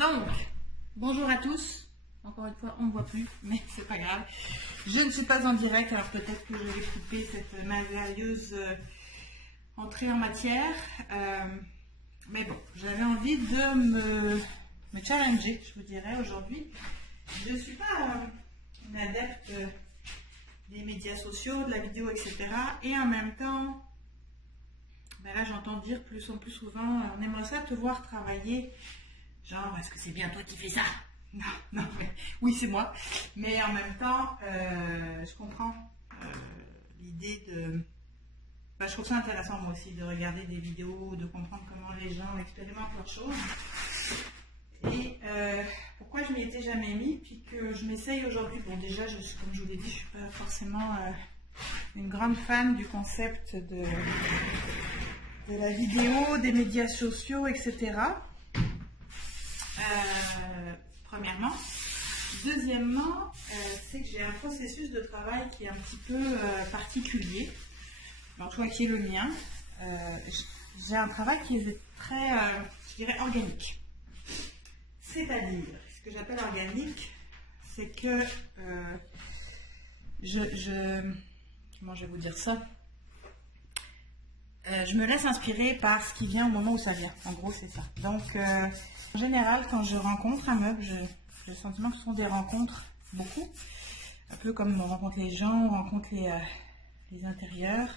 Donc, bonjour à tous. Encore une fois, on ne voit plus, mais c'est pas grave. Je ne suis pas en direct, alors peut-être que je vais couper cette merveilleuse entrée en matière. Mais bon, j'avais envie de me challenger, je vous dirais, aujourd'hui. Je ne suis pas une adepte des médias sociaux, de la vidéo, etc. Et en même temps, ben là j'entends dire plus en plus souvent, on aimerait ça te voir travailler. Genre, est-ce que c'est bien toi qui fais ça? Non, mais, oui, c'est moi. Mais en même temps, je comprends l'idée de... Ben, je trouve ça intéressant, moi aussi, de regarder des vidéos, de comprendre comment les gens expérimentent leurs choses. Et pourquoi je m'y étais jamais mis, puis que je m'essaye aujourd'hui. Bon, déjà, comme je vous l'ai dit, je ne suis pas forcément une grande fan du concept de la vidéo, des médias sociaux, etc. Premièrement. Deuxièmement, c'est que j'ai un processus de travail qui est un petit peu particulier, en tout cas qui est le mien. J'ai un travail qui est très, je dirais, organique. C'est-à-dire, ce que j'appelle organique, c'est que comment je vais vous dire ça? Je me laisse inspirer par ce qui vient au moment où ça vient. En gros, c'est ça. Donc, en général, quand je rencontre un meuble, j'ai le sentiment que ce sont des rencontres, beaucoup. Un peu comme on rencontre les gens, on rencontre les intérieurs.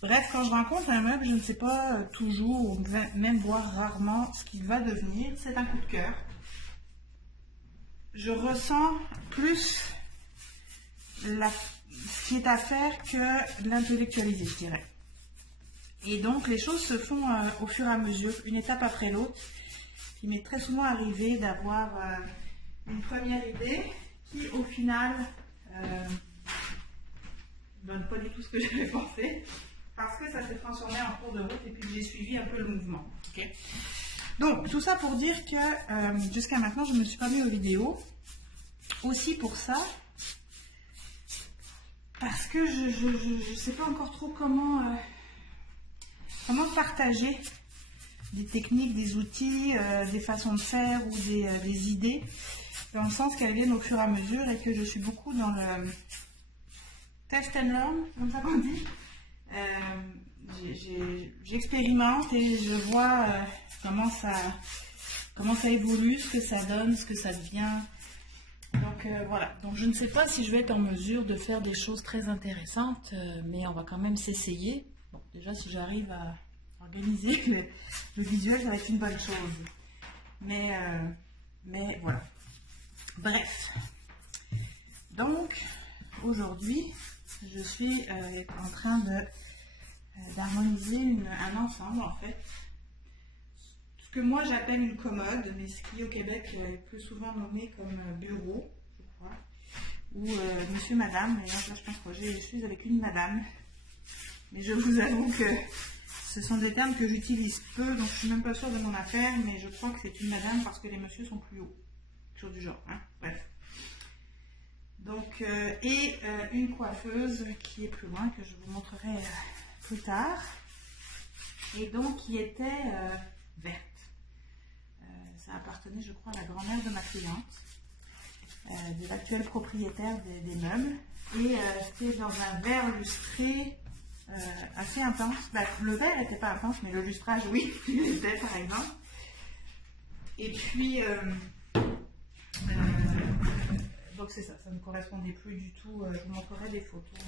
Bref, quand je rencontre un meuble, je ne sais pas toujours, ou même voire rarement, ce qu'il va devenir. C'est un coup de cœur. Je ressens plus ce qui est à faire que l'intellectualiser, je dirais. Et donc, les choses se font au fur et à mesure, une étape après l'autre. Il m'est très souvent arrivé d'avoir une première idée qui, au final, donne pas du tout ce que j'avais pensé, parce que ça s'est transformé en cours de route et puis j'ai suivi un peu le mouvement. Okay. Donc, tout ça pour dire que jusqu'à maintenant, je ne me suis pas mis aux vidéos. Aussi pour ça, parce que je ne sais pas encore trop comment partager des techniques, des outils, des façons de faire ou des idées, dans le sens qu'elles viennent au fur et à mesure et que je suis beaucoup dans le test and learn, comme ça qu'on dit. J'expérimente et je vois comment ça évolue, ce que ça donne, ce que ça devient. Donc voilà, donc je ne sais pas si je vais être en mesure de faire des choses très intéressantes, mais on va quand même s'essayer. Bon, déjà si j'arrive à organiser le visuel, ça va être une bonne chose. Mais voilà. Bref. Donc, aujourd'hui, je suis en train d'harmoniser un ensemble, en fait. Ce que moi j'appelle une commode, mais ce qui au Québec est plus souvent nommé comme bureau, je crois. Ou monsieur, madame. Et là, je pense que je suis avec une madame. Mais je vous avoue que ce sont des termes que j'utilise peu, donc je ne suis même pas sûre de mon affaire, mais je crois que c'est une madame parce que les messieurs sont plus hauts. Quelque chose du genre, hein. Bref. Donc, une coiffeuse qui est plus loin, que je vous montrerai plus tard, et donc qui était verte. Ça appartenait, je crois, à la grand-mère de ma cliente, de l'actuel propriétaire des meubles, et c'était dans un verre lustré assez intense. Ben, le verre n'était pas intense, mais le lustrage, oui, il était par exemple. Et puis, donc c'est ça ne correspondait plus du tout. Je vous montrerai des photos.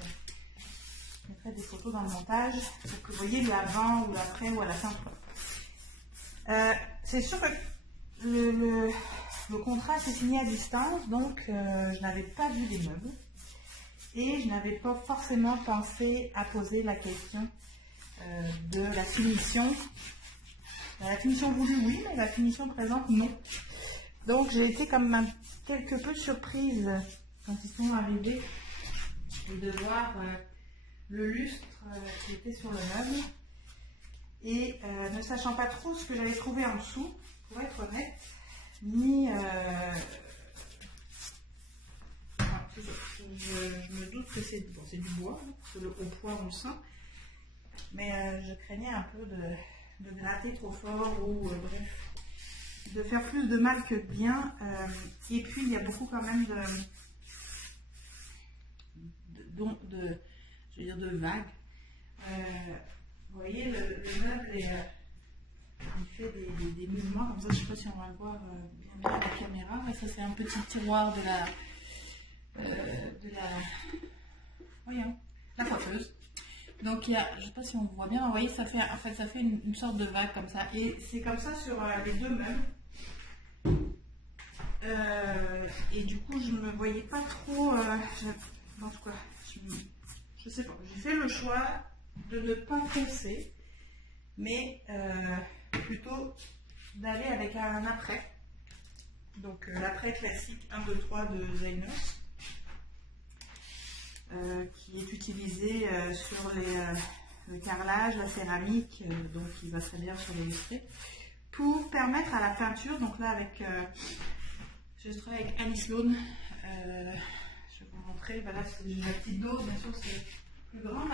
Je mettrai des photos dans le montage pour que vous voyez l'avant ou l'après ou à la fin. C'est sûr que le contrat s'est signé à distance, donc je n'avais pas vu les meubles. Et je n'avais pas forcément pensé à poser la question de la finition. La finition voulue, oui, mais la finition présente, non. Donc j'ai été comme quelque peu surprise quand ils sont arrivés de voir le lustre qui était sur le meuble. Et ne sachant pas trop ce que j'allais trouver en dessous, pour être honnête, ni... je me doute que c'est du bois, parce que au poids on le sent, mais je craignais un peu de gratter trop fort ou bref. faire plus de mal que de bien. Et puis, il y a beaucoup quand même je veux dire de vagues. Vous voyez, le meuble il fait des mouvements comme ça. Je ne sais pas si on va le voir bien à la caméra. Mais ça, c'est un petit tiroir de la coiffeuse. Donc, il y a, je ne sais pas si on voit bien. Vous voyez, ça fait, en fait, ça fait une sorte de vague comme ça. Et c'est comme ça sur les deux meubles. Et du coup, je ne me voyais pas trop. En tout cas, je sais pas. J'ai fait le choix de ne pas foncer, mais plutôt d'aller avec un après. Donc, l'après classique 1, 2, 3 de Zainus, qui est utilisé sur le carrelage, la céramique, donc il va très bien sur les lustrés, pour permettre à la peinture. Donc là, avec. Je travaille avec Annie Sloan. Je vais vous montrer. Voilà, c'est la petite dose, bien sûr, c'est plus grand.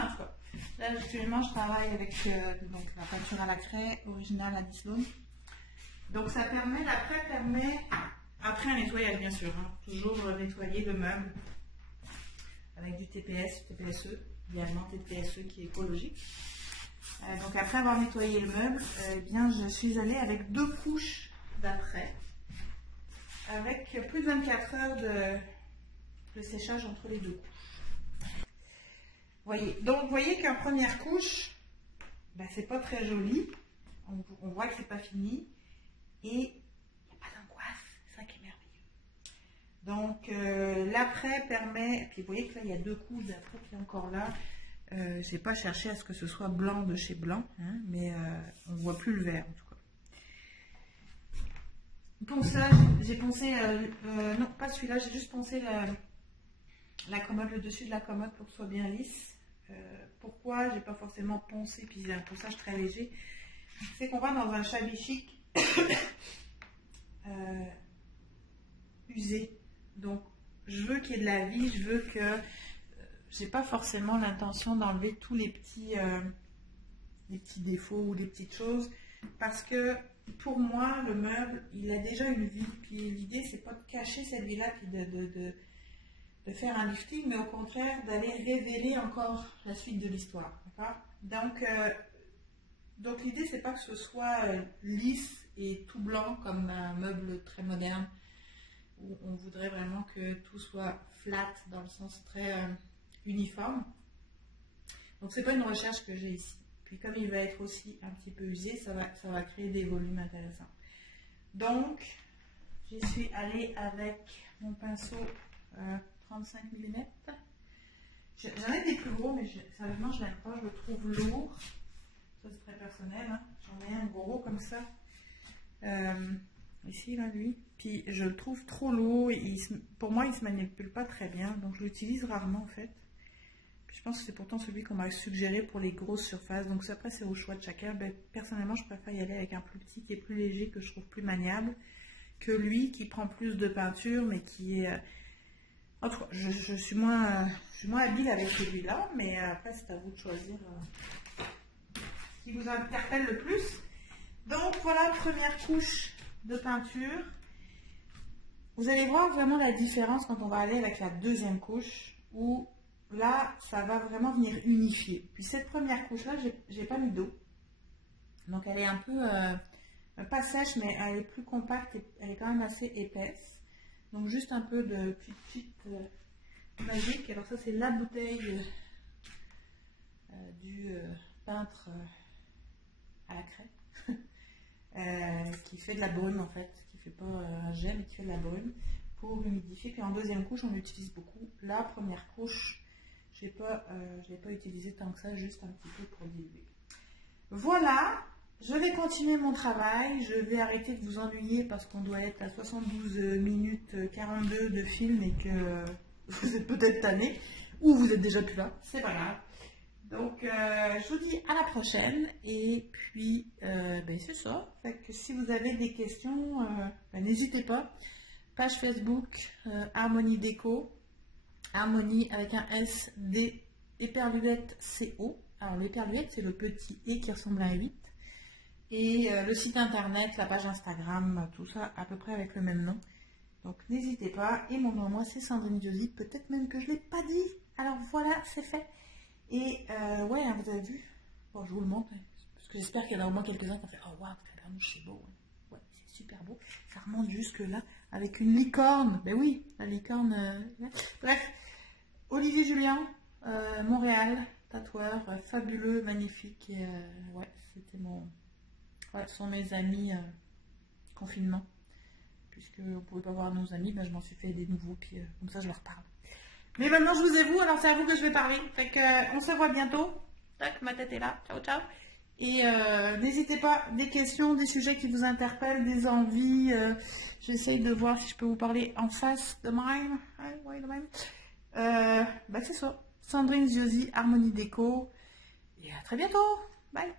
Là, actuellement, je travaille avec donc, la peinture à la craie originale Annie Sloan. Donc, ça permet, l'après permet, après un nettoyage, bien sûr, hein, toujours nettoyer le meuble avec du TPS, TPSE, idéalement TPSE qui est écologique. Donc, après avoir nettoyé le meuble, eh bien, je suis allée avec 2 couches d'après, avec plus de 24 heures de séchage entre les 2 couches. Voyez. Donc, vous voyez qu'en première couche, ben, c'est pas très joli. On voit que c'est pas fini. Et il n'y a pas d'angoisse. C'est ça qui est merveilleux. Donc, l'après permet. Puis, vous voyez que là, il y a 2 couches d'après qui est encore là. Je n'ai pas cherché à ce que ce soit blanc de chez blanc, hein, mais on ne voit plus le vert en tout cas. Pour ça, j'ai pensé, non pas celui-là, j'ai juste pensé la commode, le dessus de la commode pour que ce soit bien lisse. Pourquoi j'ai pas forcément poncé, puis j'ai un ponçage très léger, c'est qu'on va dans un shabby chic usé. Donc je veux qu'il y ait de la vie, je veux que j'ai pas forcément l'intention d'enlever tous les petits défauts ou les petites choses, parce que pour moi, le meuble, il a déjà une vie. Puis l'idée, c'est pas de cacher cette vie-là, puis de faire un lifting, mais au contraire, d'aller révéler encore la suite de l'histoire. Donc l'idée, c'est pas que ce soit lisse et tout blanc comme un meuble très moderne, où on voudrait vraiment que tout soit flat, dans le sens très uniforme. Donc c'est pas une recherche que j'ai ici. Puis comme il va être aussi un petit peu usé, ça va créer des volumes intéressants. Donc, j'y suis allée avec mon pinceau 35 mm. J'en ai des plus gros, mais sérieusement, je l'aime pas, je le trouve lourd. Ça, c'est très personnel. Hein. J'en ai un gros comme ça. Ici, là, lui. Puis, je le trouve trop lourd. Pour moi, il ne se manipule pas très bien. Donc, je l'utilise rarement, en fait. Je pense que c'est pourtant celui qu'on m'a suggéré pour les grosses surfaces. Donc après, c'est au choix de chacun. Ben, personnellement, je préfère y aller avec un plus petit qui est plus léger, que je trouve plus maniable, que lui qui prend plus de peinture, mais qui est... En tout cas, je suis moins habile avec celui-là, mais après, c'est à vous de choisir ce qui vous interpelle le plus. Donc voilà, première couche de peinture. Vous allez voir vraiment la différence quand on va aller avec la deuxième couche, où... Là, ça va vraiment venir unifier. Puis cette première couche-là, j'ai pas mis d'eau. Donc elle est un peu, pas sèche, mais elle est plus compacte et elle est quand même assez épaisse. Donc juste un peu de petite magique. Alors ça, c'est la bouteille du peintre à la craie. Qui fait de la brume en fait. Qui fait pas un jet, mais qui fait de la brume pour humidifier. Puis en deuxième couche, on utilise beaucoup. La première couche, je ne l'ai pas utilisé tant que ça, juste un petit peu pour diluer. Voilà, je vais continuer mon travail. Je vais arrêter de vous ennuyer parce qu'on doit être à 72 minutes 42 de film et que vous êtes peut-être tanné ou vous êtes déjà plus là. C'est pas grave. Donc, je vous dis à la prochaine. Et puis, ben, c'est ça. Fait que si vous avez des questions, ben, n'hésitez pas. Page Facebook, Harmonie Déco. Harmonie avec un S, D, éperluette, CO. Alors l'éperluette, c'est le petit E qui ressemble à un 8. Et le site internet, la page Instagram, tout ça à peu près avec le même nom. Donc n'hésitez pas. Et mon nom, moi, c'est Sandrine Josie. Peut-être même que je ne l'ai pas dit. Alors voilà, c'est fait. Et ouais, hein, vous avez vu. Bon, je vous le montre. Parce que j'espère qu'il y en a au moins quelques-uns qui ont fait oh waouh, c'est beau. Ouais, c'est super beau. Ça remonte jusque là avec une licorne. Ben oui, la licorne. Ouais. Bref, Olivier Julien, Montréal, tatoueur, fabuleux, magnifique. Et ouais, c'était mon. Ouais, ce sont mes amis confinement. Puisque on ne pouvait pas voir nos amis, ben, je m'en suis fait des nouveaux, puis comme ça je leur parle. Mais maintenant je vous ai vous, alors c'est à vous que je vais parler. Fait que on se voit bientôt. Tac, ma tête est là. Ciao, ciao. Et n'hésitez pas, des questions, des sujets qui vous interpellent, des envies. J'essaye de voir si je peux vous parler en face de même. Ouais, de même. Ben, c'est ça. Sandrine Josie, Harmonie Déco. Et à très bientôt. Bye.